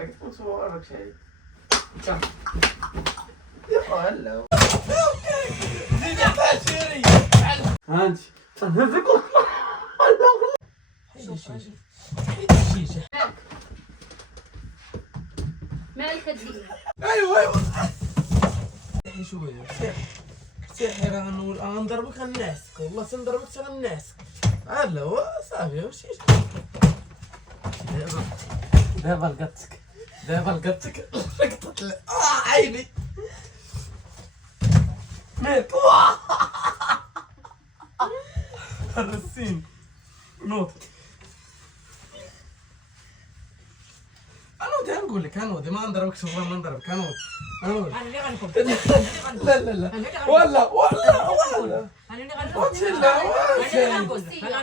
بغيت نصورك شي انت يا هلا زيد عشيري ها انت تنهزك حيد الشيشه مالك الدنيا؟ ايوه سيحي شويه سيحي راه غنضربك غنعسك والله تنضربك حتى غنعسك هلا هو صافي واش دابا لقطتك لقطت عيني ميت الرسين نوض نقول لك هنوض ما نضربكش والله ما نضربك هنوض انا اللي غنكون لا ولا انا اللي غنكون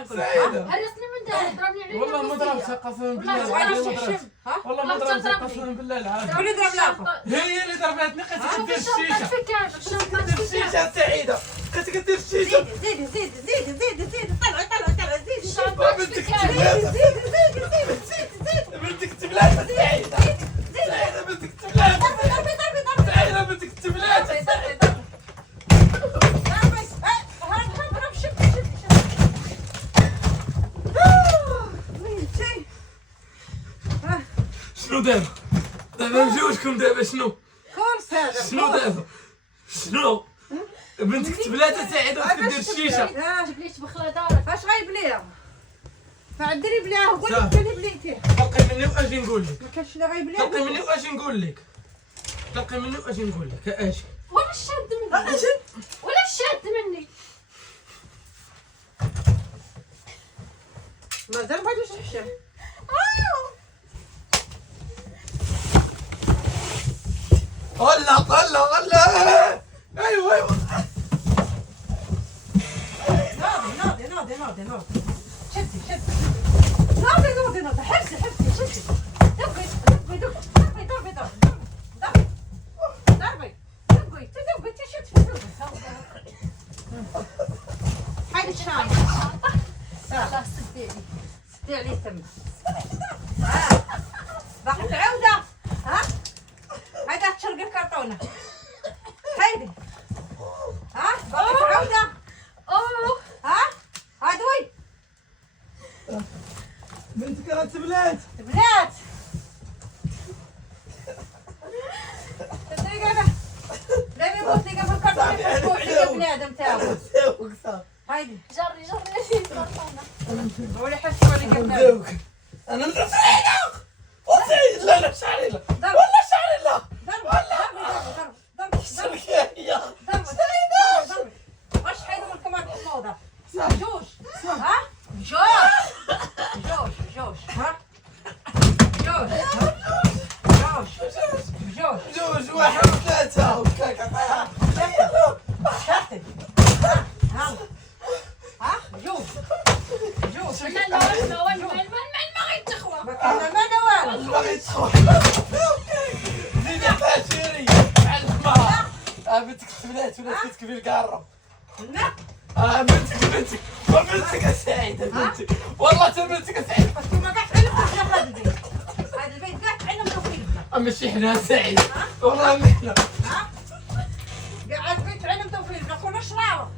سعيدة هرسني من دار ضربني عليه والله ما ضربتها قسما بالله العظيم والله ما ضربتها قسما بالله العظيم شكون اللي ضرب لاخو؟ هي اللي ضربتني قالت كدير الشيشه الشيشه كدير الشيشه سعيده قالت كدير الشيشه زيد طلع زيد بنتك بنتك تبلات سعيده سعيده بنتك تبلات سعيده بنتك تبلات شنو دابا نجيوشكم دابا شنو دابا شنو بنتك تبلات سعيده كدير الشيشه جبليت بخلا دارك اش غيبليها؟ فعدري بليها وقول لك صافي. بلي بليتيه. تلقي مني واجي نقول لك ما كانش اللي غيبليها. تلقي مني واجي نقول لك اجي ولا الشاد مني ولا الشاد مني مازال ما جوش الحشام. غلا ايوه ناضي شدي ناضي حبسي دقي تشد في دقي حيد الشام الله سدي عليه تم باقي تعاودة ها هيدا تشرق الكرتونة هيدي باقي تعاودة ها هادوي بنتك راه تبلات بنات دقيقة لا يموت دقيقة في الكرتونة مفتوح دقيقة بنادم تاعو هيدي جري ولا حسوا اللي قبل انا ندرس عينك وسعيد لا شعري لا ولا شعري لا ضرب واش حيدوا من الكمار الحموضة جوج ها جوج ها جوج واحد ثلاثة وكاك شاطر ها جوج ما غيتخوى ما كان ما والو ما غيتخوى زيد عشيري مع الحمار بنتك تبلات ولا بنتك بالقارة لا بنتك سعيدة بنتك والله بنتك سعيدة بس ما قاعد علم هذا البيت هذا البيت قاعد علم توفيق ماشي حنا سعيد والله ما حنا قاعد بيت علم توفيق نكون شراوة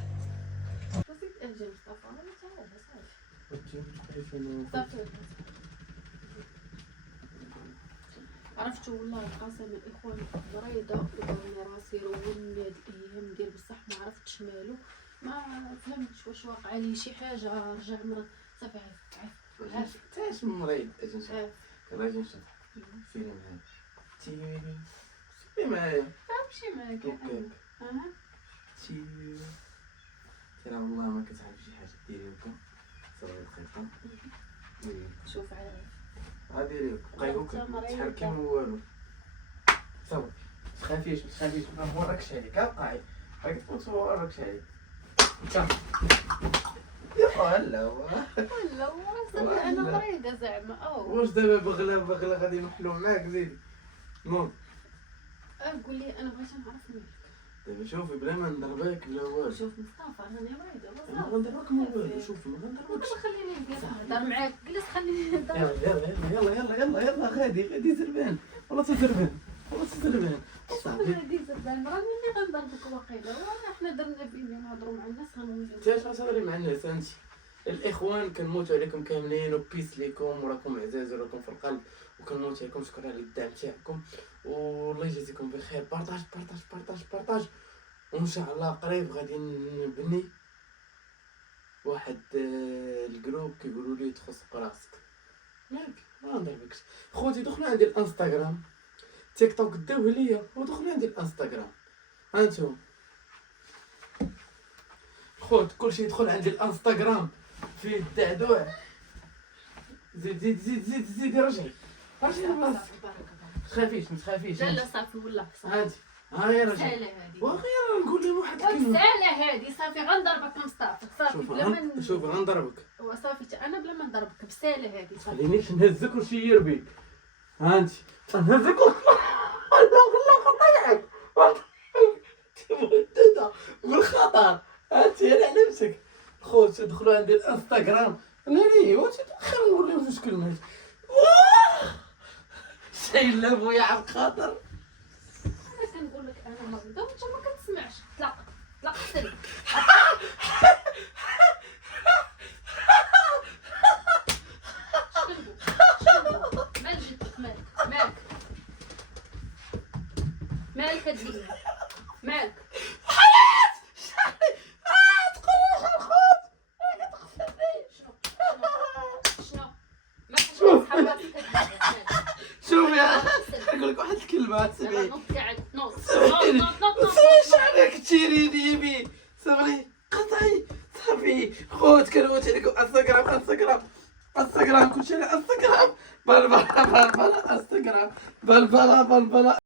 عرفت والله قسما اخوان بريده ودارني راسي رولني هاد الايام ديال بصح ما عرفتش مالو ما فهمتش واش واقع لي شي حاجه رجع مرض صافي عارف تاش مريض اجي نشوف راجي نشوف فيلم هذا تيري سيبي معايا فهمتي معاك هكاك تيري ترى والله ما كتعرف شي حاجه ديري هكا صافي دقيقه شوف عارف غادي بقاي هكا تحركي من والو صافي تخافيش ما نوركش عليك بقاي بغيت نصورك عليك انت يا هلا لا صافي انا مريضه زعما واش دابا بغلا غادي نحلو معاك زيد نوض قول لي انا بغيت نعرف مالك دابا شوفي بلا ما نضربك بلا والو. شوف مصطفى راني مريضه ما غنضربك ما والو، شوفي ما غنضربكش. خليني نهضر معاك، جلس خليني نهضر. يلا غادي زربان والله تزربان والله تزربان صاحبي. هادي زربان راه مني غنضربك واقيلا، حنا درنا فيني نهضروا مع الناس غنوليو. انت اش غتهضري مع الناس انت؟ الاخوان كنموتوا عليكم كاملين وبيس ليكم وراكم عزاز وراكم في القلب وكنموت عليكم. شكرا على الدعم تاعكم والله يجازيكم بخير. بارطاج وان شاء الله قريب غادي نبني واحد الجروب كيقولوا لي تخص راسك ياك. ما نضربكش خوتي. دخلوا عندي الانستغرام، تيك توك داوه ليا ودخلوا عندي الانستغرام. هانتوما خوت كلشي يدخل عندي الانستغرام فيه الدعدوع. زيد رجعي البلاصه. بارك تخافيش لا صافي والله صافي. هادي ها يا رجل سهله هادي، وغير نقول لهم واحد الكلمه. سهله هادي صافي غنضربك مصطفى صافي بلا ما شوف غنضربك. وصافي انا بلا ما نضربك بسهله هادي صافي. خلينيش نهزك وشير بيك. ها انت نهزك خطيعك مهدده بالخطر. انت انا على نفسك خوت. دخلوا عندي الانستغرام ناري واش تاخر نقول لهم جوج كلمات. شايل لابويا على الخاطر. انا كنقول لك انا مريضه وانت ما كتسمعش. طلق سلك. مالك هادي مالك شنو ما كنتش صحاباتك شوف يا نقول لك واحد الكلمه تسمعي. نوض قاعد نوض سمعيني سمعي شعرك تشيري ديبي سمعي قطعي صافي. خوت كنموت عليكم. انستغرام كلشي على انستغرام. بلبلا انستغرام بلبلا